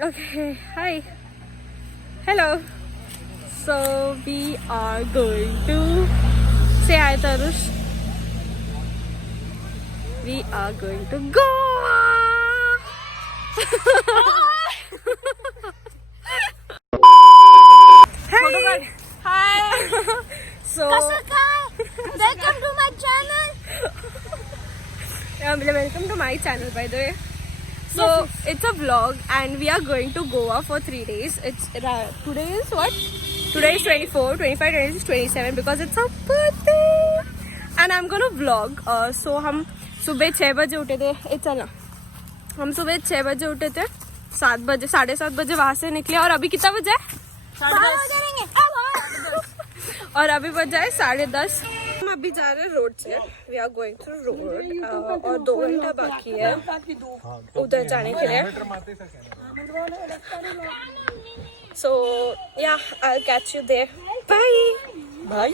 Okay, hi. Hello. So we are going to say hi, Tarush. We are going to Goa. Hi. Hi. So Welcome to my channel. welcome to my channel, by the way. So it's a vlog and we are going to Goa for 3 days. Today is what? Today is 24, 25, 26, 27 because it's our birthday. And I'm gonna vlog. So हम सुबह 6 बजे उठे थे. चलना. हम सुबह 6 बजे उठे थे. 7 बजे 7:30 बजे वहाँ से निकले और अभी कितना बजा है? 10:30. और अभी बजा है 10:30. हम अभी जा रहे हैं रोड से. We are going through road और 2 घंटा बाकी है उधर जाने के लिए. So yeah I will catch you there. Bye bye.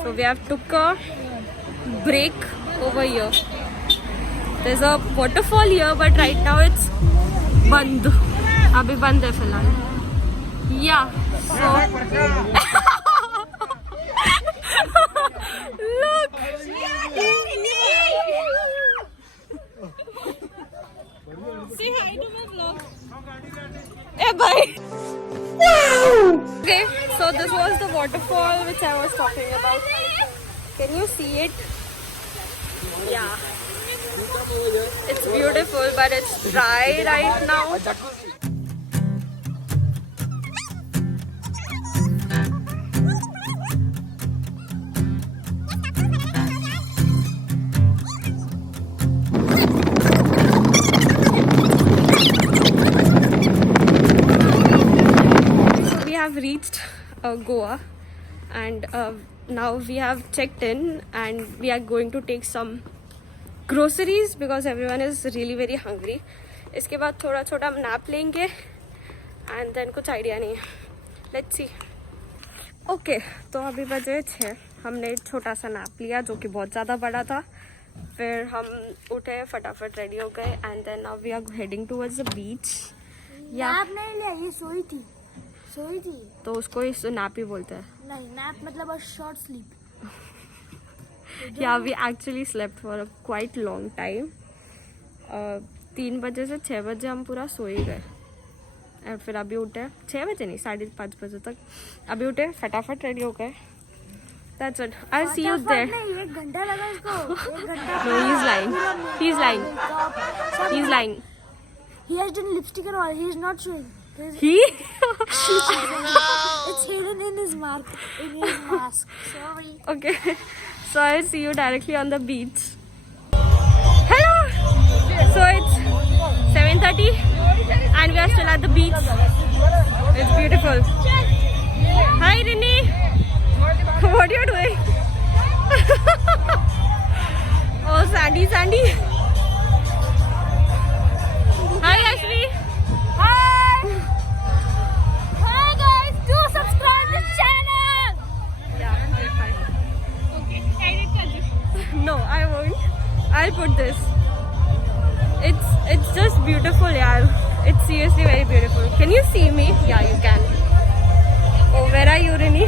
So we have took a break over here. There's a waterfall here, but right now it's बंद. अभी बंद है फिलहाल. Yeah. So look. Say hi to my vlog. Hey, bye. Okay, so this was the waterfall which I was talking about. Can you see it? Yeah. It's beautiful, but it's dry right now. We have reached Goa and now we have checked in and we are going to take some groceries because everyone is really very hungry. इसके बाद थोड़ा छोटा हम nap लेंगे and then कुछ idea नहीं है. Let's see. Okay, तो अभी बजे 6. हमने एक छोटा सा नैप लिया जो कि बहुत ज़्यादा बड़ा था. फिर हम उठे, फटाफट रेडी हो गए and then now we are heading towards the beach. Nap नहीं लिया, ये सोई थी. तो उसको ही नैप ही बोलते हैं. नहीं, नैप मतलब a short sleep. Yeah, we actually slept for a quite long time. 3 बजे से 6 बजे हम पूरा सो ही गए. और फिर अभी उठे 6 बजे नहीं 5:30 बजे तक. अभी उठे, फटाफट रेडी हो गए. That's it. I'll see you there. नहीं, 1 घंटा लगा इसको. 1 घंटा. No, he's lying. He's lying. He's lying. He has done lipstick and all. He is not showing. He? It's hidden in his mask. Sorry. Okay. So I'll see you directly on the beach. Hello. So it's 7:30 and we are still at the beach. It's beautiful. Hi Rini. What are you doing? Oh, Sandy. Hi Ashvi. Hi guys, do subscribe this channel. Yeah, okay, fine. Okay, edit kar do. No, I won't. I'll put this. It's just beautiful, yaar. It's seriously very beautiful. Can you see me? Yeah, you can. Oh, where are you, Rini?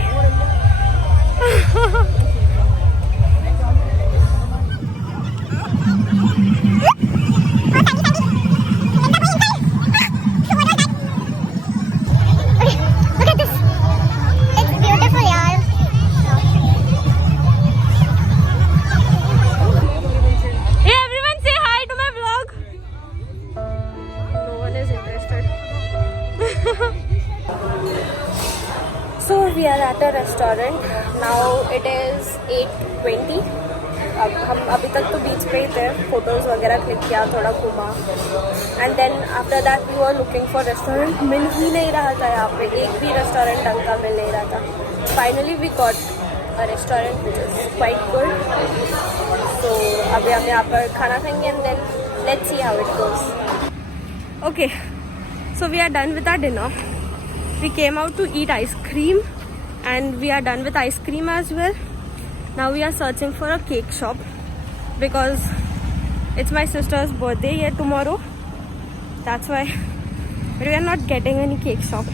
So we are at a restaurant. Now it is 8:20 अब हम अभी तक तो बीच पे ही थे, photos वगैरह click किया, थोड़ा घूमा and then after that we were looking for restaurant. मिल ही नहीं रहा था यहाँ पे, एक भी रेस्टोरेंट ढंग का मिल नहीं रहा था. Finally we got a restaurant which is quite good. तो अभी हम यहाँ पर खाना खाएंगे and then let's see how it goes. Okay, so we are done with our dinner. We came out to eat ice cream and we are done with ice cream as well. Now we are searching for a cake shop because it's my sister's birthday here tomorrow. That's why. But we are not getting any cake shop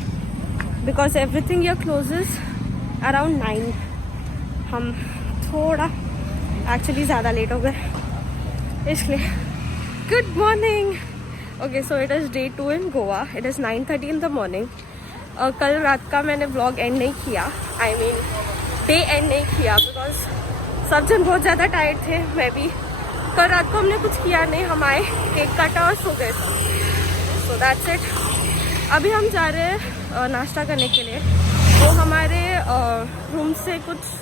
because everything here closes around 9. हम थोड़ा actually ज़्यादा late हो गए इसलिए. Good morning. Okay, so it is day 2 in Goa. It is 9:30 in the morning. कल रात का मैंने vlog end नहीं किया. I mean, day end नहीं किया because सब जन बहुत ज़्यादा टायर्ड थे. मैं भी. कल रात को हमने कुछ किया नहीं. हम आए, केक काटा और सो गए. So that's it. अभी हम जा रहे हैं नाश्ता करने के लिए. वो हमारे रूम से कुछ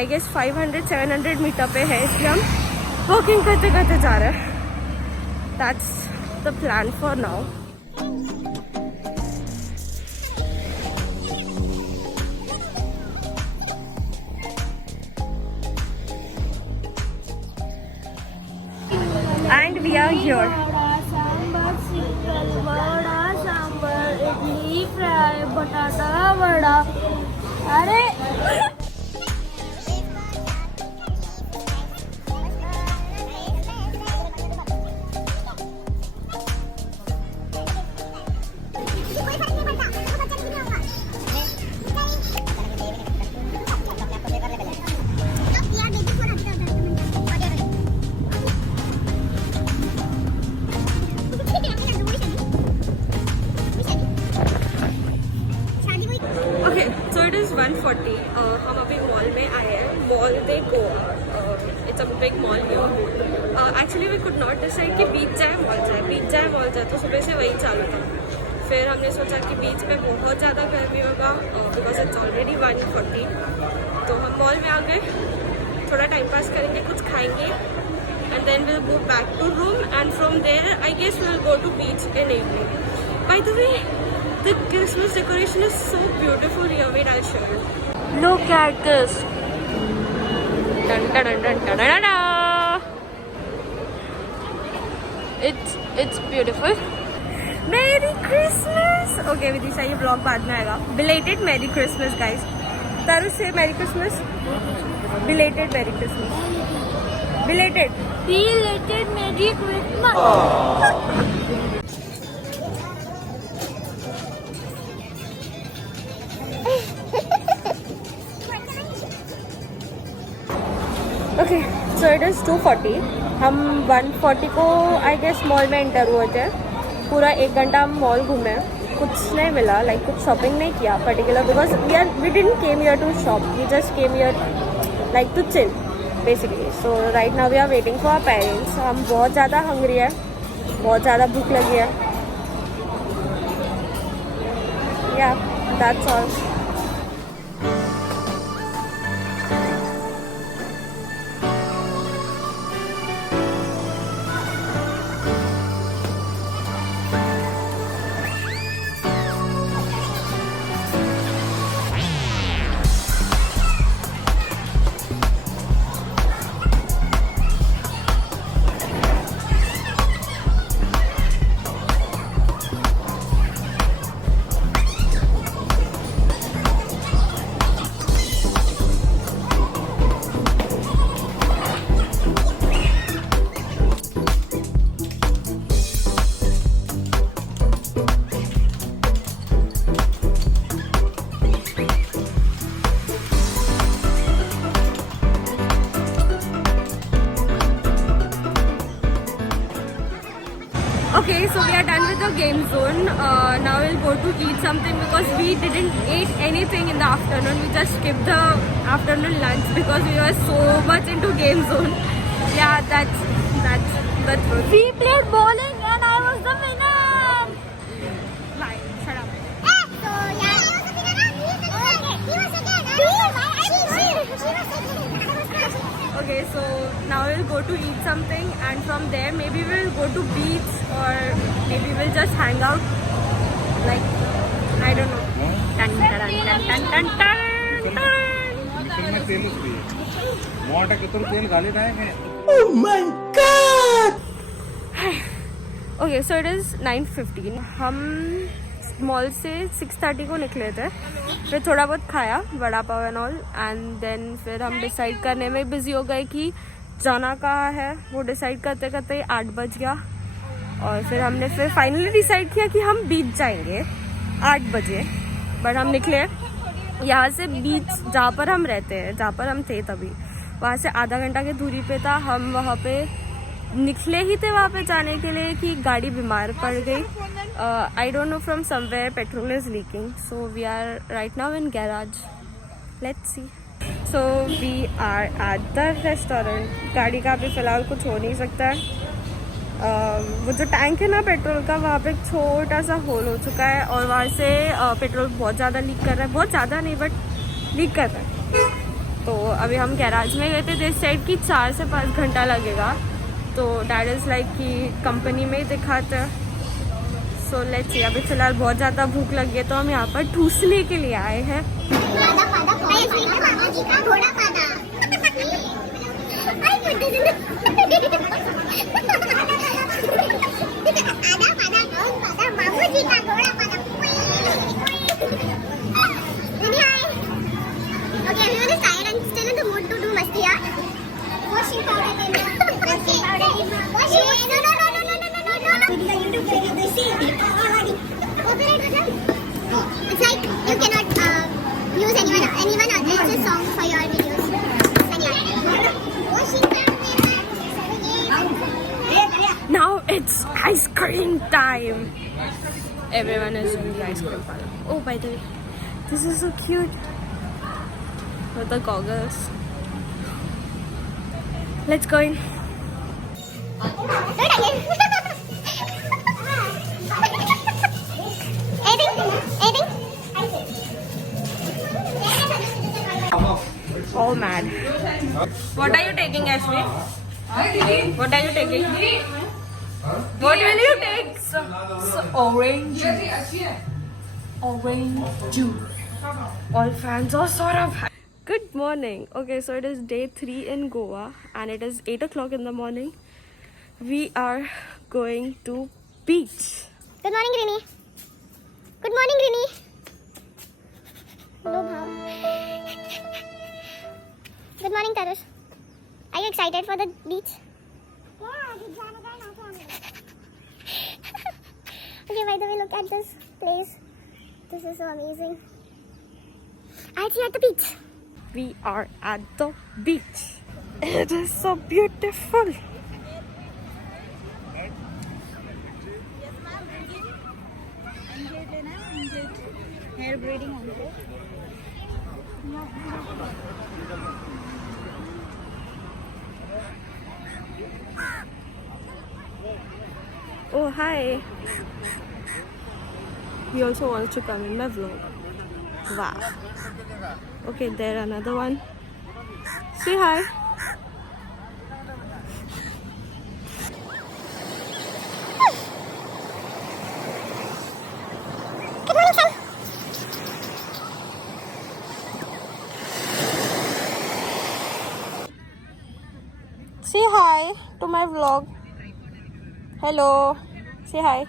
I guess 500-700 मीटर पे है, इसलिए हम वॉकिंग करते करते जा रहे हैं. That's the plan for now. And we are here. Vada sambar, chicken vada sambar, idli fry, batata vada. अरे Okay, so it is 1:40. हम अभी मॉल में आए हैं. Mall they Goa. It's a big mall here. Actually we could not decide कि बीच जाए mall जाए, बीच जाए मॉल जाए. तो सुबह से वही चालू था. फिर हमने सोचा कि बीच में बहुत ज़्यादा गर्मी होगा बिकॉज इट्स ऑलरेडी 1:40. तो हम मॉल में आ गए, थोड़ा टाइम पास करेंगे, कुछ खाएंगे and then will go back to room and from there I guess will go to beach in evening. By the way, the Christmas decoration is so beautiful here. Wait, I'll show you. Look at this. Dun, dun, dun, dun, dun, dun, dun. It's beautiful. Merry Christmas. Okay, Vidisha, ये vlog बाद में आएगा. Belated Merry Christmas, guys. Taru, say Merry Christmas. Belated Merry Christmas. Belated. belated Merry Christmas. Okay, so it is 2:40. हम 1:40 को I guess mall में enter हुए थे. पूरा 1 घंटा हम मॉल घूमे, कुछ नहीं मिला, लाइक कुछ शॉपिंग नहीं किया particular because we didn't came here to shop, we just came here like to chill basically. So right now we are waiting for our parents. हम बहुत ज़्यादा हंग्री है, बहुत ज़्यादा भूख लगी है. या that's all. Okay, so we are done with the game zone. Now we'll go to eat something because we didn't eat anything in the afternoon. We just skipped the afternoon lunch because we were so much into game zone. Yeah, that's good. We played bowling and I was the winner. Bye. Shut up. So yeah. He was the winner. He was second. He was second. She was second. Okay, so now we'll go to eat something, and from there maybe we'll go to beach, or maybe we'll just hang out. Like, I don't know. Dun, dun, dun, dun, dun, dun, dun. में तेल उसकी मोटा कितना तेल गाली time Okay, so it is 9:15. हम mall से 6:30 को निकले थे. फिर थोड़ा बहुत खाया, vada pav and all, and then फिर हम डिसाइड करने में बिजी हो गए कि जाना कहाँ है. वो डिसाइड करते करते 8 बज गया, और फिर हमने फिर फाइनली डिसाइड किया कि हम बीच जाएंगे 8 बजे. बट हम निकले यहाँ से बीच जहाँ पर हम रहते हैं, जहाँ पर हम थे तभी, वहाँ से आधा घंटा की दूरी पे था. हम वहाँ पे निकले ही थे वहाँ पे जाने के लिए कि गाड़ी बीमार पड़ गई. I don't know from somewhere petrol is leaking, so we are right now in garage. Let's see. So we are at the restaurant. गाड़ी का भी फिलहाल कुछ हो नहीं सकता है. वो जो टैंक है ना पेट्रोल का, वहाँ पे एक छोटा सा होल हो चुका है, और वहाँ से पेट्रोल बहुत ज़्यादा लीक कर रहा है. बहुत ज़्यादा नहीं, बट लीक कर रहा है. तो अभी हम गैराज में गए थे. दिस साइड की 4 से 5 घंटा लगेगा. तो डैड इज़ लाइक कि कंपनी में ही दिखाते हैं. So let's see. अभी फिलहाल बहुत ज़्यादा भूख लगी है, तो हम यहाँ पर ठूसने के लिए आए हैं. It's like you cannot use anyone else's song for your videos. Now it's ice cream time. Everyone is in the ice cream parlor. Oh, by the way, this is so cute with the goggles. Let's go in. All mad. What are you taking, Ashmi? What are you taking? What will you take? Orange juice. All fans are sort of. Good morning. Okay, so it is day 3 in Goa, and it is 8 o'clock in the morning. We are going to beach. Good morning, Rini. Good morning, Rini. Hello, Bhav. Good morning, Tarush. Are you excited for the beach? Okay, by the way, look at this place. This is so amazing. I'm here at the beach. We are at the beach. It is so beautiful. Hair breeding हमको Oh, hi. He also wants to come in my vlog. Wow. Okay, there another one. Say hi. Good morning, Sam. Say hi to my vlog. Hello. Say hi.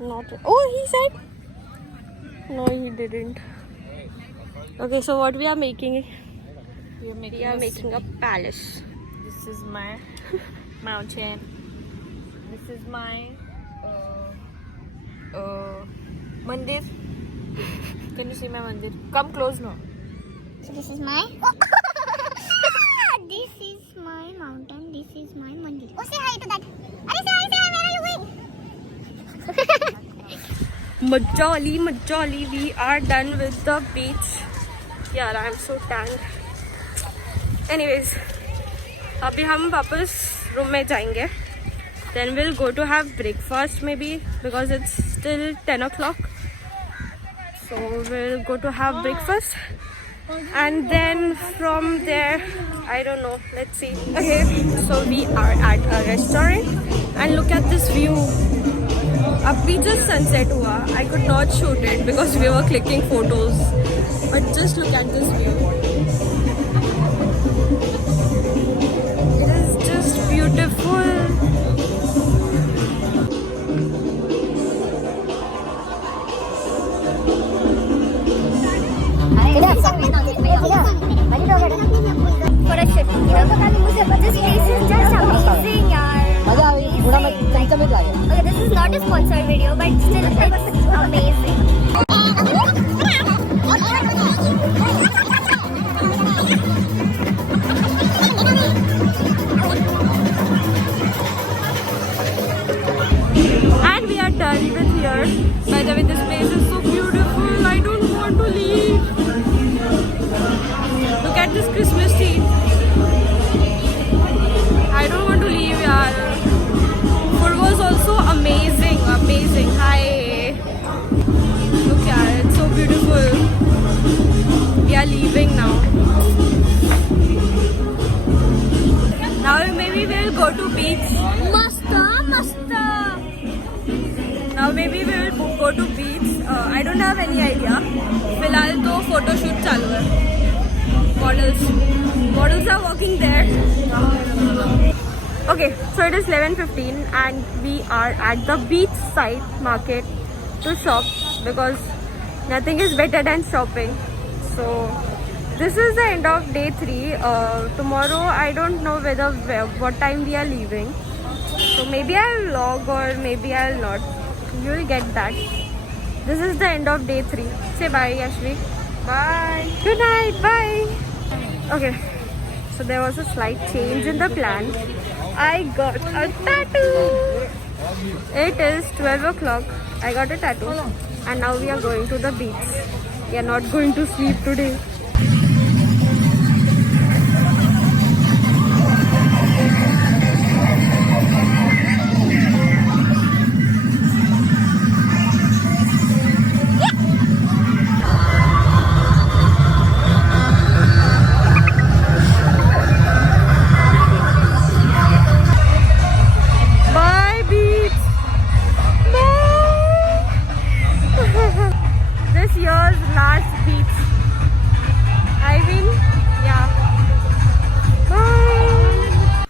Not. Oh, he said. No, he didn't. Okay, so what we are making? we are We are making a palace. this is my mountain, this is my mandir. Can you see my mandir? Come close now. So this is my. This is my mountain. This is my mandir. Oh, say hi to that. Are say hi. Where are you going? Majoli. We are done with the beach. Yeah, I'm so tanned. Anyways, अभी हम वापस room में जाएंगे. Then we'll go to have breakfast maybe because it's still 10 o'clock. So we'll go to have breakfast and then from there, I don't know, let's see. Okay, so we are at a restaurant and look at this view. Abhi just sunset hua. I could not shoot it because we were clicking photos, but just look at this view. It is just beautiful. For a trip, you know, but this place is just amazing, yaar. Okay, this is not a sponsored video, but still it's amazing. And we are done with here. By the way, this place is so beautiful. I don't want to leave. Look at this Christmas tree. I don't want to leave, yaar. Food was also amazing, amazing. Hi. Look, yaar, it's so beautiful. We are leaving now. Now maybe we'll go to beach. Masta. Now maybe we will go to beach. I don't have any idea. फिलहाल तो photo shoot चालू है. Models are walking there. Okay, so it is 11:15 and we are at the beach side market to shop because nothing is better than shopping. So this is the end of day 3. Tomorrow I don't know what time we are leaving. So maybe I'll vlog or maybe I'll not. You'll get that. This is the end of day 3. Say bye, Ashvi. Bye. Good night. Bye. Okay. So there was a slight change in the plan. I got a tattoo. It is 12 o'clock. I got a tattoo. And now we are going to the beach. We are not going to sleep today. Bye, beach. Bye. This year's last beach. I mean, yeah. Bye.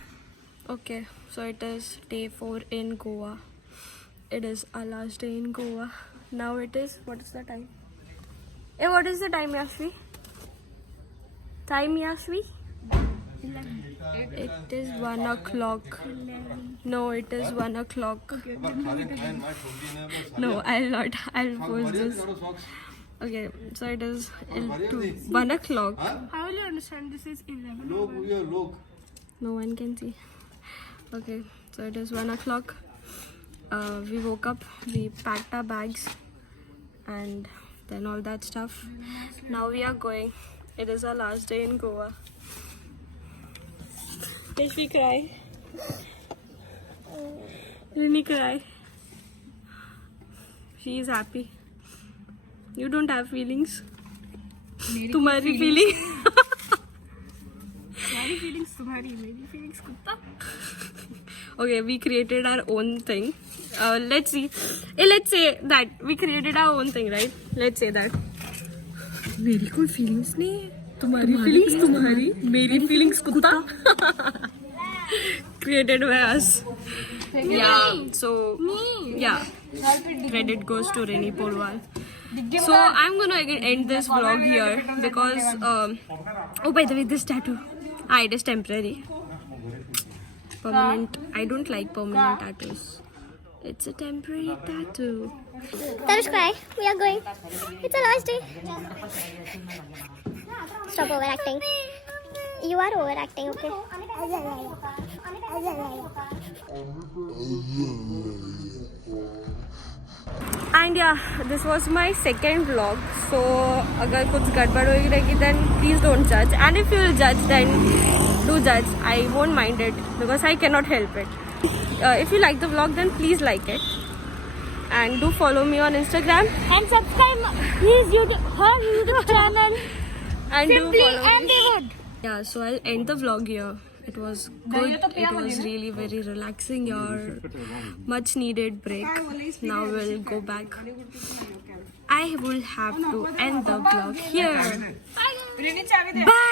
Okay, so it is day 4 in Goa. It is our last day in Goa. Now it is, what is the time? Hey, what is the time, Yashvi? Time, Yashvi? It is 1 o'clock. No, it is 1 o'clock. No, I'll not. I'll post this. Okay, so it is 1 o'clock. How will you understand this is 11? No one can see. Okay, so it is 1 o'clock. We woke up, we packed our bags and then all that stuff. Now we are going. It is our last day in Goa. Did we cry? Didn't cry? She is happy. You don't have feelings. तुम्हारी feeling. तुम्हारी feelings तुम्हारी, मेरी feelings कुत्ता. Okay, we created our own thing. Let's see. Let's say that we created our own thing, right? Let's say that. मेरी कोई feelings नहीं है. तुम्हारी feelings तुम्हारी, मेरी feelings कुत्ता. Created by us. Yeah. So yeah. Credit goes to Reni Porwal. So I'm gonna end this vlog here because oh, by the way, this tattoo, it is temporary. Permanent. I don't like permanent tattoos. It's a temporary tattoo. Tanush, cry. We are going. It's our last day. Stop overacting. You are overacting, okay? And yeah, this was my second vlog. So agar kuch gadbad hogi then please don't judge. And if you will judge, then do judge. I won't mind it because I cannot help it. If you like the vlog, then please like it. And do follow me on Instagram. And subscribe his YouTube channel. and do follow me. Yeah, so I'll end the vlog here. It was good. It was really very relaxing. Your much needed break. Now we'll go back. I will have to end the vlog here. Bye.